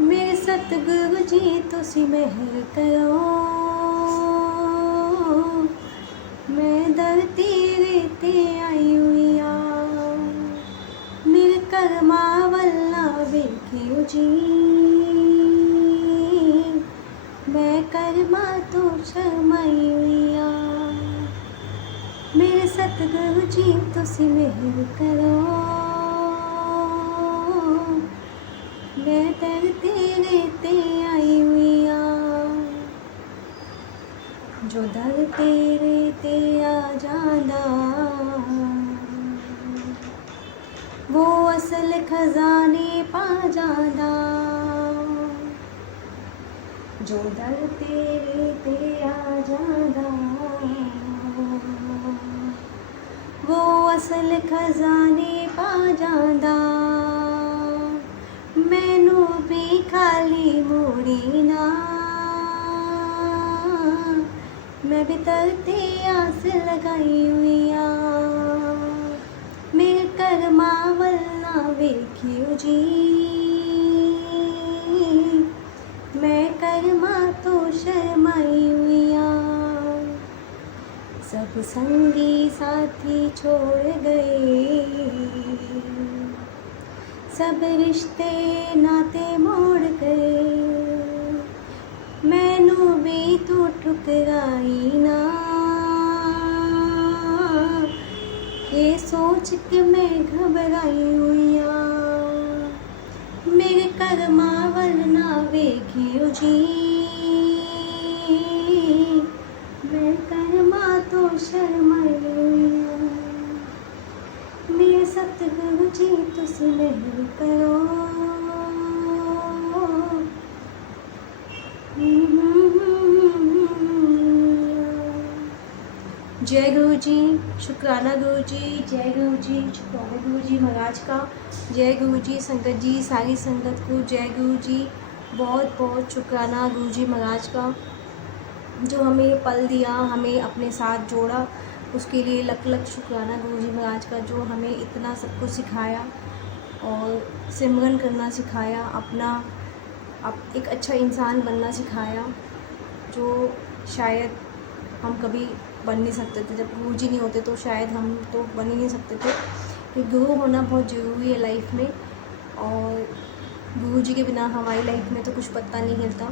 मेरे सतगुरु जी तुसी मेहर करो, मैं दर तेरे ते आई हुई आ। मेरे कर्मा वल्ला वेखियो जी, मैं कर्मा तो शर्माई हुई आ। मेरे सतगुरु जी तुसी मेहर करो, मैं दर तेरे ते आई हुई आ। जो दर तेरे ते आ जांदा, वो असल खजाने पा जांदा। जो दर तेरे ते आ जांदा, वो असल खजाने पा जांदा। मैनू भी खाली मोड़ी ना, मैं भी दर ते आस लगाई हुई आ। मेरे कर्मा वल्ला वेखियो जी, मैं कर्मा तो शर्माई हुई आ। सब संगी साथी छोड़ गए, सब रिश्ते नाते मोड़ गए। मैनू भी तू ठुकराई ना, ये सोच के मैं घबराई हुई आ। मेरे कर्मा वरना वेखियो जी, मैं कर्मा तो शर्माई हुई आ। मेरे सतगुरु जी तुसी मेहर करो। जय गुरु जी, शुक्राना गुरु जी, जय गुरु जी, शुक्राना गुरु जी महाराज का। जय गुरु जी, संगत जी, सारी संगत को जय गुरु जी। बहुत बहुत शुक्राना गुरु जी महाराज का, जो हमें ये पल दिया, हमें अपने साथ जोड़ा, उसके लिए लख लख शुक्राना गुरु जी महाराज का, जो हमें इतना सब कुछ सिखाया और सिमरन करना सिखाया, अपना एक अच्छा इंसान बनना सिखाया, जो शायद हम कभी बन नहीं सकते थे। जब गुरु जी नहीं होते तो शायद हम तो बन ही नहीं सकते थे, क्योंकि गुरु होना बहुत ज़रूरी है लाइफ में, और गुरु जी के बिना हमारी लाइफ में तो कुछ पता नहीं हिलता,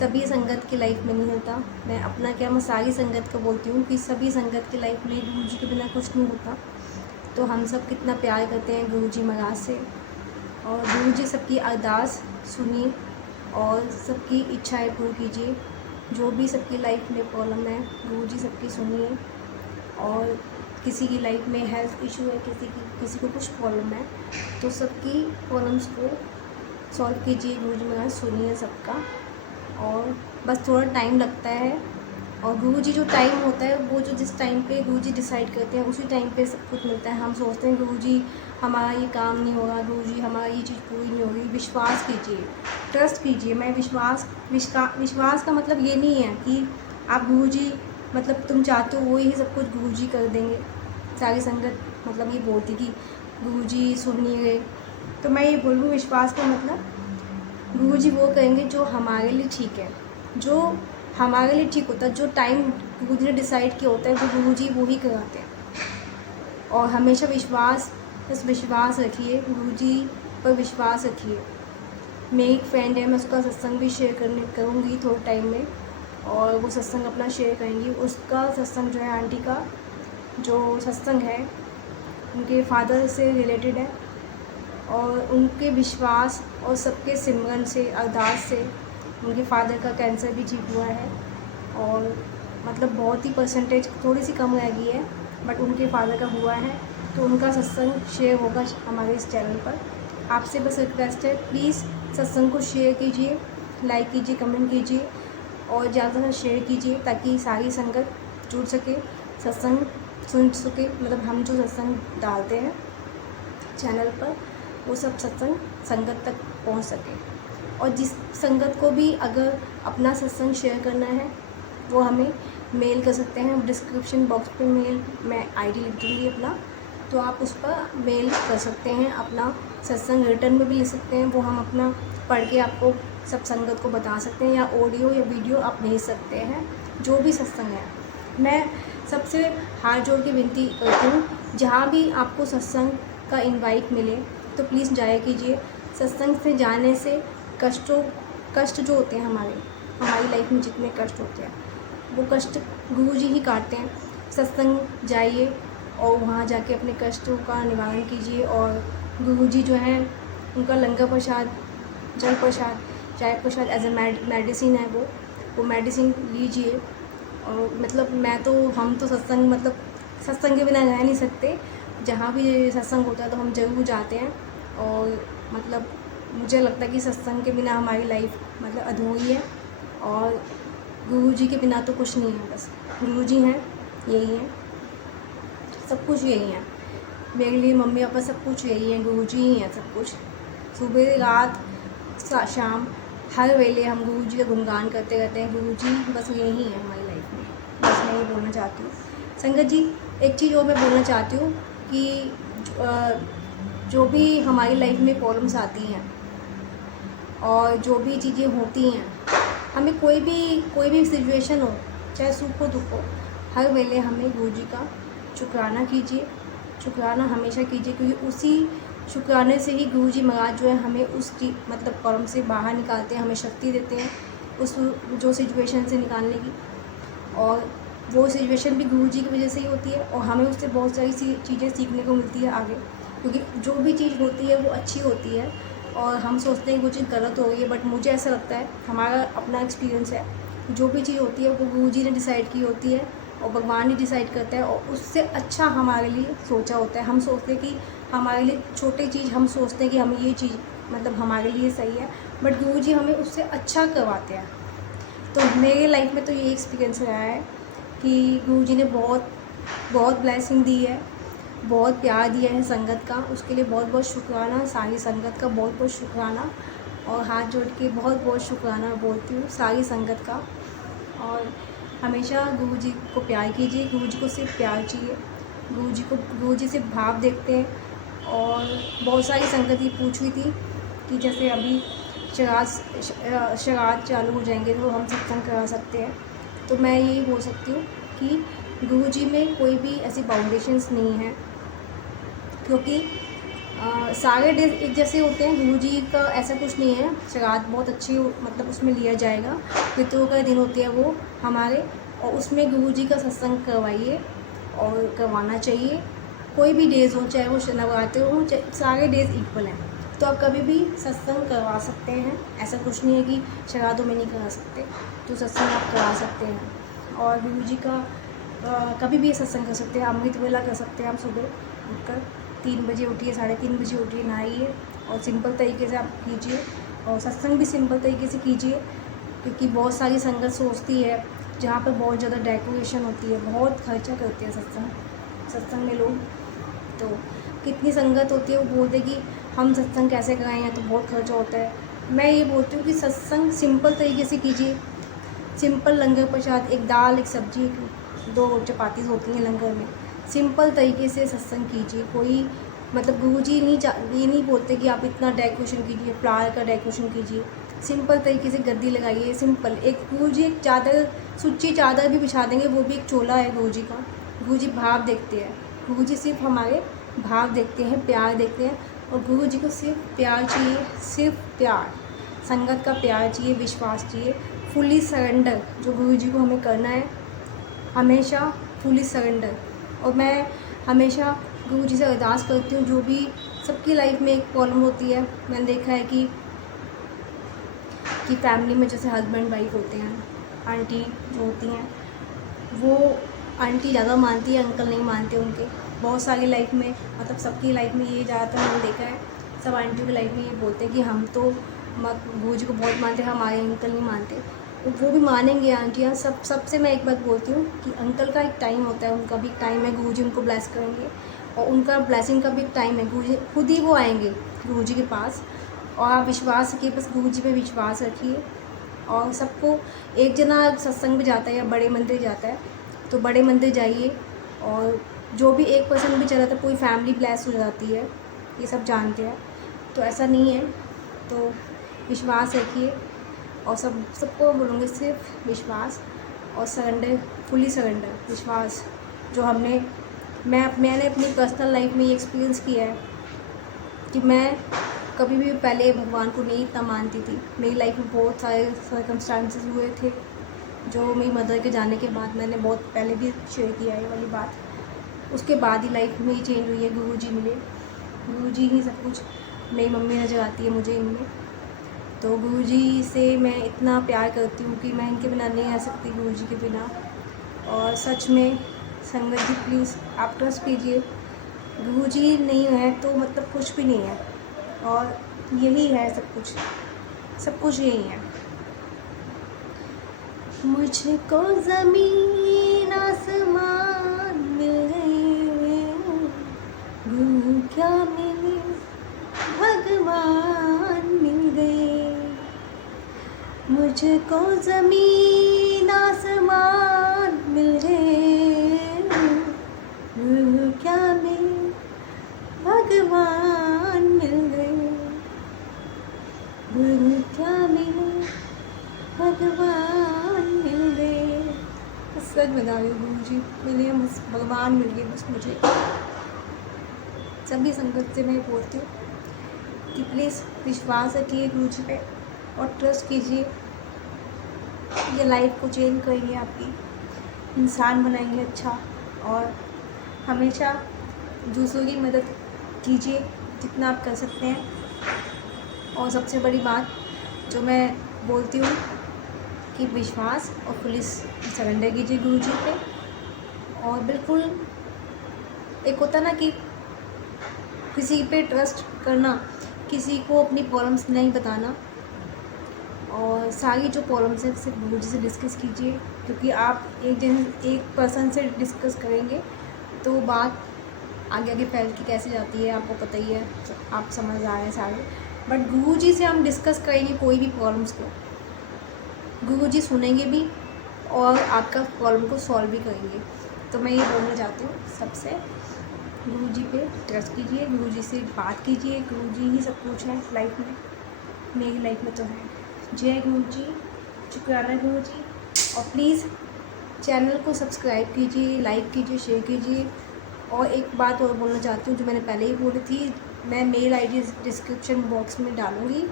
सभी संगत की लाइफ में नहीं होता। मैं अपना क्या, मैं सारी संगत को बोलती हूँ कि सभी संगत की लाइफ में गुरु जी के बिना कुछ नहीं होता। तो हम सब कितना प्यार करते हैं गुरु जी महाराज से, और गुरु जी सबकी अरदास सुनिए और सबकी इच्छाएं पूरी कीजिए। जो भी सबकी लाइफ में प्रॉब्लम है, गुरु जी सबकी सुनिए। और किसी की लाइफ में हेल्थ इशू है, किसी को कुछ प्रॉब्लम है, तो सबकी प्रॉब्लम्स को सॉल्व कीजिए। गुरु जी महाराज सुनिए सबका, और बस थोड़ा टाइम लगता है, और गुरु जी जो टाइम होता है, वो जो जिस टाइम पे गुरु जी डिसाइड करते हैं, उसी टाइम पे सब कुछ मिलता है। हम सोचते हैं गुरु जी हमारा ये काम नहीं होगा, गुरु जी हमारा ये चीज़ पूरी नहीं होगी। विश्वास कीजिए, ट्रस्ट कीजिए। मैं विश्वास का मतलब ये नहीं है कि आप गुरु जी मतलब तुम चाहते हो वो ही सब कुछ गुरु जी कर देंगे। सारी संगत मतलब ये बोलती कि गुरु जी सुन नहीं रहे, तो मैं ये बोलूँ विश्वास का मतलब गुरु जी वो करेंगे जो हमारे लिए ठीक है, जो हमारे लिए ठीक होता है, जो टाइम गुरु जी ने डिसाइड किया होता है, वो गुरु जी वो ही कराते हैं। और हमेशा बस विश्वास रखिए, गुरु जी पर विश्वास रखिए। मेरी एक फ्रेंड है, मैं उसका सत्संग भी शेयर करूँगी थोड़े टाइम में, और वो सत्संग अपना शेयर करेंगी। उसका सत्संग जो है, आंटी का जो सत्संग है, उनके फादर से रिलेटेड है, और उनके विश्वास और सबके सिमरन से, अरदास से उनके फादर का कैंसर भी ठीक हुआ है, और मतलब बहुत ही परसेंटेज थोड़ी सी कम रह गई है, बट उनके फादर का हुआ है। तो उनका सत्संग शेयर होगा हमारे इस चैनल पर। आपसे बस रिक्वेस्ट है, प्लीज़ सत्संग को शेयर कीजिए, लाइक कीजिए, कमेंट कीजिए, और ज़्यादा से शेयर कीजिए, ताकि सारी संगत जुड़ सके, सत्संग सुन सके। मतलब हम जो सत्संग डालते हैं चैनल पर, वो सब सत्संग संगत तक पहुंच सके। और जिस संगत को भी अगर अपना सत्संग शेयर करना है, वो हमें मेल कर सकते हैं। डिस्क्रिप्शन बॉक्स पे मैं आईडी लिख दूँगी अपना, तो आप उस पर मेल कर सकते हैं, अपना सत्संग रिटर्न में भी ले सकते हैं, वो हम अपना पढ़ के आपको सब संगत को बता सकते हैं, या ऑडियो या वीडियो आप भेज सकते हैं, जो भी सत्संग है। मैं सबसे हाथ जोड़ के विनती करती हूँ, जहाँ भी आपको सत्संग का इनवाइट मिले तो प्लीज़ जाया कीजिए। सत्संग से जाने से कष्ट जो होते हैं हमारी लाइफ में जितने कष्ट होते हैं, वो कष्ट गुरु जी ही काटते हैं। सत्संग जाइए और वहाँ जाके अपने कष्टों का निवारण कीजिए, और गुरु जी जो हैं उनका लंगर प्रसाद, जल प्रसाद, चाय प्रसाद एज ए मेडिसिन है, वो मेडिसिन लीजिए। और मतलब हम तो सत्संग के बिना रह नहीं सकते। जहाँ भी सत्संग होता है तो हम ज़रूर जाते हैं, और मतलब मुझे लगता है कि सत्संग के बिना हमारी लाइफ अधूरी है, और गुरु जी के बिना तो कुछ नहीं है। बस गुरु जी हैं, यही हैं, सब कुछ यही है मेरे लिए। मम्मी पापा सब कुछ यही है, गुरु जी ही हैं सब कुछ। सुबह रात शाम हर वेले हम गुरु जी का गुणगान करते रहते हैं। गुरु जी बस यही है हमारी लाइफ में। बस मैं ये बोलना चाहती हूँ। संगत जी, एक चीज़ और मैं बोलना चाहती हूँ कि जो भी हमारी लाइफ में प्रॉब्लम्स आती हैं और जो भी चीज़ें होती हैं, हमें कोई भी सिचुएशन हो, चाहे सुख हो दुख हो, हर वेले हमें गुरु जी का शुक्राना कीजिए। शुक्राना हमेशा कीजिए, क्योंकि उसी शुक्राने से ही गुरु जी महाराज जो है हमें उस प्रॉब्लम से बाहर निकालते हैं, हमें शक्ति देते हैं उस जो सिचुएशन से निकालने की। और वो सिचुएशन भी गुरु जी की वजह से ही होती है, और हमें उससे बहुत सारी चीज़ें सीखने को मिलती है आगे। क्योंकि जो भी चीज़ होती है वो अच्छी होती है, और हम सोचते हैं कि वो चीज़ गलत हो गई है, बट मुझे ऐसा लगता है, हमारा अपना एक्सपीरियंस है, जो भी चीज़ होती है वो गुरु जी ने डिसाइड की होती है, और भगवान ही डिसाइड करता है, और उससे अच्छा हमारे लिए सोचा होता है। हम सोचते हैं कि हमारे लिए छोटी चीज़, हम सोचते हैं कि हम ये चीज़ हमारे लिए सही है, बट गुरु जी हमें उससे अच्छा करवाते हैं। तो मेरे लाइफ में तो ये एक्सपीरियंस रहा है कि गुरु जी ने बहुत ब्लेसिंग दी है, बहुत प्यार दिया है संगत का। उसके लिए बहुत बहुत शुक्राना, सारी संगत का बहुत बहुत शुक्राना, और हाथ जोड़ के बहुत बहुत शुक्राना बोलती हूँ सारी संगत का। और हमेशा गुरु जी को प्यार कीजिए, गुरु जी को सिर्फ प्यार चाहिए। गुरु जी से भाव देखते हैं। और बहुत सारी संगत ये पूछ रही थी कि जैसे अभी शराध चालू हो जाएंगे तो हम सत्संग करा सकते हैं। तो मैं यही बोल सकती हूँ कि गुरु जी में कोई भी ऐसी बाउंडेशंस नहीं है, क्योंकि सारे डेज एक जैसे होते हैं। गुरु जी का ऐसा कुछ नहीं है। श्राद्ध बहुत अच्छी उसमें लिया जाएगा। पितरों का दिन होते हैं वो हमारे, और उसमें गुरु जी का सत्संग करवाइए, और करवाना चाहिए। कोई भी डेज़ हो, चाहे वो नवरात्र हो, सारे डेज़ इक्वल हैं, तो आप कभी भी सत्संग करवा सकते हैं। ऐसा कुछ नहीं है कि श्राद्धों में नहीं करा सकते, तो सत्संग आप करा सकते हैं। और गुरु जी का कभी भी सत्संग कर सकते हैं। अमृत वेला कर सकते हैं। आप सुबह उठकर 3 बजे उठिए, 3:30 बजे उठिए, नहाइए, और सिंपल तरीके से आप कीजिए। और सत्संग भी सिंपल तरीके से कीजिए, क्योंकि बहुत सारी संगत सोचती है जहाँ पर बहुत ज़्यादा डेकोरेशन होती है, बहुत खर्चा करते हैं सत्संग में लोग। तो कितनी संगत होती है वो बोलते कि हम सत्संग कैसे कराएं, तो बहुत खर्चा होता है। मैं ये बोलती हूँ कि सत्संग सिंपल तरीके से कीजिए। सिंपल लंगर प्रसाद, एक दाल, एक सब्जी, 2 चपाती होती हैं लंगर में। सिंपल तरीके से सत्संग कीजिए। कोई गुरु जी ये नहीं बोलते कि आप इतना डेकोरेशन कीजिए, फ्लावर का डेकोरेशन कीजिए। सिंपल तरीके से गद्दी लगाइए, सिंपल। एक गुरु जी एक चादर, सुच्ची चादर भी बिछा देंगे, वो भी एक चोला है गुरु जी का। गुरु जी भाव देखते हैं। गुरु जी सिर्फ हमारे भाव देखते हैं, प्यार देखते हैं, और गुरु जी को सिर्फ प्यार चाहिए, सिर्फ प्यार। संगत का प्यार चाहिए, विश्वास चाहिए, फुली सरेंडर जो गुरु जी को हमें करना है, हमेशा फुली सरेंडर। और मैं हमेशा गुरु जी से अरदास करती हूँ। जो भी सबकी लाइफ में एक प्रॉब्लम होती है, मैंने देखा है कि फैमिली में जैसे हस्बैंड वाइफ होते हैं, आंटी जो होती हैं, वो आंटी ज़्यादा मानती है, अंकल नहीं मानते उनके। बहुत सारी लाइफ में सबकी लाइफ में ये ज़्यादातर मैंने देखा है, सब आंटियों की लाइफ में ये बोलते हैं कि हम तो गुरु जी को बहुत मानते हैं, हमारे अंकल नहीं मानते। तो वो भी मानेंगे आंटियाँ। सबसे मैं एक बात बोलती हूँ कि अंकल का एक टाइम होता है, उनका भी एक टाइम है, गुरु जी उनको ब्लेस करेंगे, और उनका ब्लेसिंग का भी एक टाइम है। गुरु जी खुद ही वो आएंगे गुरु जी के पास, और आप विश्वास रखिए, बस गुरु जी पे विश्वास रखिए। और सबको, एक जना सत्संग में जाता है या बड़े मंदिर जाता है, तो बड़े मंदिर जाइए, और जो भी एक पर्सन भी चला था पूरी फैमिली ब्लेस हो जाती है, ये सब जानते हैं। तो ऐसा नहीं है, तो विश्वास रखिए और सबको बोलूँगी सिर्फ विश्वास और सरेंडर, फुली सरेंडर विश्वास। जो मैंने अपनी पर्सनल लाइफ में ये एक्सपीरियंस किया है कि मैं कभी भी पहले भगवान को नहीं इतना मानती थी। मेरी लाइफ में बहुत सारे सर्कमस्टांसेस हुए थे जो मेरी मदर के जाने के बाद, मैंने बहुत पहले भी शेयर किया है ये वाली बात, उसके बाद ही लाइफ में ही चेंज हुई है। गुरुजी मिले, गुरुजी ही सब कुछ। मेरी मम्मी नज़र आती है मुझे इनमें, तो गुरुजी से मैं इतना प्यार करती हूँ कि मैं इनके बिना नहीं रह सकती, गुरुजी के बिना। और सच में संगत जी प्लीज़ आप ट्रस्ट कीजिए, गुरुजी नहीं है तो मतलब कुछ भी नहीं है, और यही है सब कुछ यही है। मुझको ज़मीन आसमान मिल गए, गुरु क्या मिले भगवान मिल गए। मुझको ज़मीन आसमान मिल गए, गुरु क्या मिले भगवान मिल गए, गुरु क्या मिले भगवान मिल गए। सच बता रही हूँ, गुरु जी मिले, बस भगवान मिल गए बस मुझे। सभी संगत से मैं बोलती हूँ कि प्लीज़ विश्वास रखिए गुरु जी पे और ट्रस्ट कीजिए, ये लाइफ को चेंज करेंगे, आपकी इंसान बनाएंगे अच्छा। और हमेशा दूसरों की मदद कीजिए जितना आप कर सकते हैं। और सबसे बड़ी बात जो मैं बोलती हूँ कि विश्वास और पुलिस सरेंडर कीजिए गुरु जी पे। और बिल्कुल एक होता ना कि किसी पे ट्रस्ट करना, किसी को अपनी प्रॉब्लम्स नहीं बताना, और सारी जो प्रॉब्लम्स हैं सिर्फ गुरु जी से डिस्कस कीजिए, क्योंकि आप एक पर्सन से डिस्कस करेंगे तो बात आगे आगे फैल के कैसे जाती है आपको पता ही है, आप समझ आए सारे। बट गुरु जी से हम डिस्कस करेंगे कोई भी प्रॉब्लम्स को, गुरु जी सुनेंगे भी और आपका प्रॉब्लम को सॉल्व भी करेंगे। तो मैं ये बोलना चाहती हूँ सबसे, गुरु जी पे ट्रस्ट कीजिए, गुरु जी से बात कीजिए, गुरु जी ही सब कुछ है लाइफ में, मेरी लाइफ में तो है। जय गुरु जी, शुक्राना गुरु जी। और प्लीज़ चैनल को सब्सक्राइब कीजिए, लाइक कीजिए, शेयर कीजिए। और एक बात और बोलना चाहती हूँ जो मैंने पहले ही बोली थी, मैं मेल आईडी डिस्क्रिप्शन बॉक्स में डालूँगी,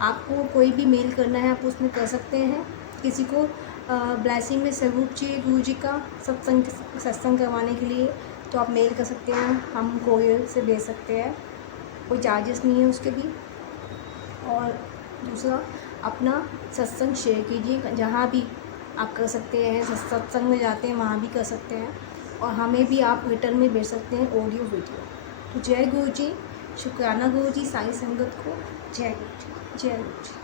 आपको कोई भी मेल करना है आप उसमें कर सकते हैं। किसी को ब्लेसिंग में स्वरूप चाहिए गुरु जी का सत्संग करवाने के लिए तो आप मेल कर सकते हैं, हम कोरियर से भेज सकते हैं, कोई चार्जेस नहीं है उसके भी। और दूसरा, अपना सत्संग शेयर कीजिए, जहाँ भी आप कर सकते हैं, सत्संग में जाते हैं वहाँ भी कर सकते हैं, और हमें भी आप रिटर्न में भेज सकते हैं ऑडियो वीडियो। तो जय गुरु जी, शुक्राना गुरु जी, सारी संगत को जय गुरु जी, जय गुरु जी।